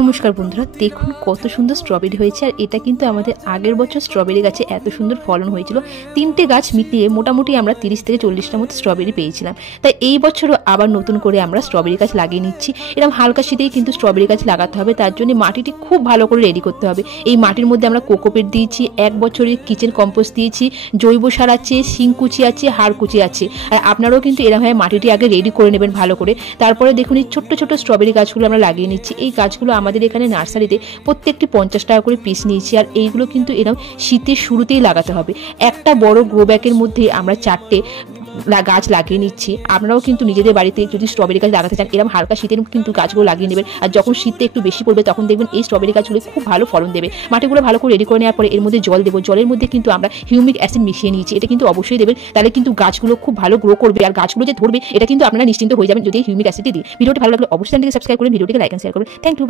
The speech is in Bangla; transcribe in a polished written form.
নমস্কার বন্ধুরা, দেখুন কত সুন্দর স্ট্রবেরি হয়েছে। আর এটা কিন্তু আমাদের আগের বছর স্ট্রবেরি গাছে এত সুন্দর ফলন হয়েছিল। 3টে গাছ মিলিয়ে মোটামুটি আমরা 30 থেকে 40টার মতো স্ট্রবেরি পেয়েছিলাম। তাই এই বছরও আবার নতুন করে আমরা স্ট্রবেরি গাছ লাগিয়ে নিচ্ছি। এরকম হালকা শীতেই কিন্তু স্ট্রবেরি গাছ লাগাতে হবে, তার জন্য মাটিটি খুব ভালো করে রেডি করতে হবে। এই মাটির মধ্যে আমরা কোকোপিট দিয়েছি, 1 বছরের কিচেন কম্পোস্ট দিয়েছি, জৈব সার আছে, শিংকুচি আছে, হাড়কুচি আছে। আর আপনারাও কিন্তু এরকমভাবে মাটিটি আগে রেডি করে নেবেন ভালো করে। তারপরে দেখুন এই ছোট্ট ছোট্ট স্ট্রবেরি গাছগুলো আমরা লাগিয়ে নিচ্ছি। এই গাছগুলো আমাদের এখানে নার্সারিতে প্রত্যেকটি 50 টাকা করে পিস নিয়েছি। আর এইগুলো কিন্তু এরকম শীতের শুরুতেই লাগাতে হবে। একটা বড় গ্রো ব্যাগের মধ্যে আমরা 4টে গাছ লাগিয়ে নিচ্ছি। আপনারাও কিন্তু নিজেদের বাড়িতে যদি স্ট্রবেরি গাছ লাগাতে চান, এরকম হালকা শীতের কিন্তু গাছগুলো লাগিয়ে নেবেন। আর যখন শীতটা একটু বেশি পড়বে তখন দেখবেন এই স্ট্রবেরি গাছগুলো খুব ভালো ফলন দেবে। মাটিগুলো ভালো করে রেডি করে নেওয়ার পরে এর মধ্যে জল দেবো। জলের মধ্যে কিন্তু আমরা হিউমিক অ্যাসিড মিশিয়ে নিয়েছি। এটা কিন্তু অবশ্যই দেবেন, তাহলে কিন্তু গাছগুলো খুব ভালো গ্রো করবে। আর গাছগুলো যে ধরবে এটা কিন্তু আপনারা নিশ্চিন্ত হয়ে যাবেন যদি হিউমিক অ্যাসিডটি দিই। ভিডিওটি ভালো লাগলে অবশ্যই চ্যানেলটিকে সাবস্ক্রাইব করবেন, ভিডিওটিকে লাইক এন্ড শেয়ার করবেন। Thank you.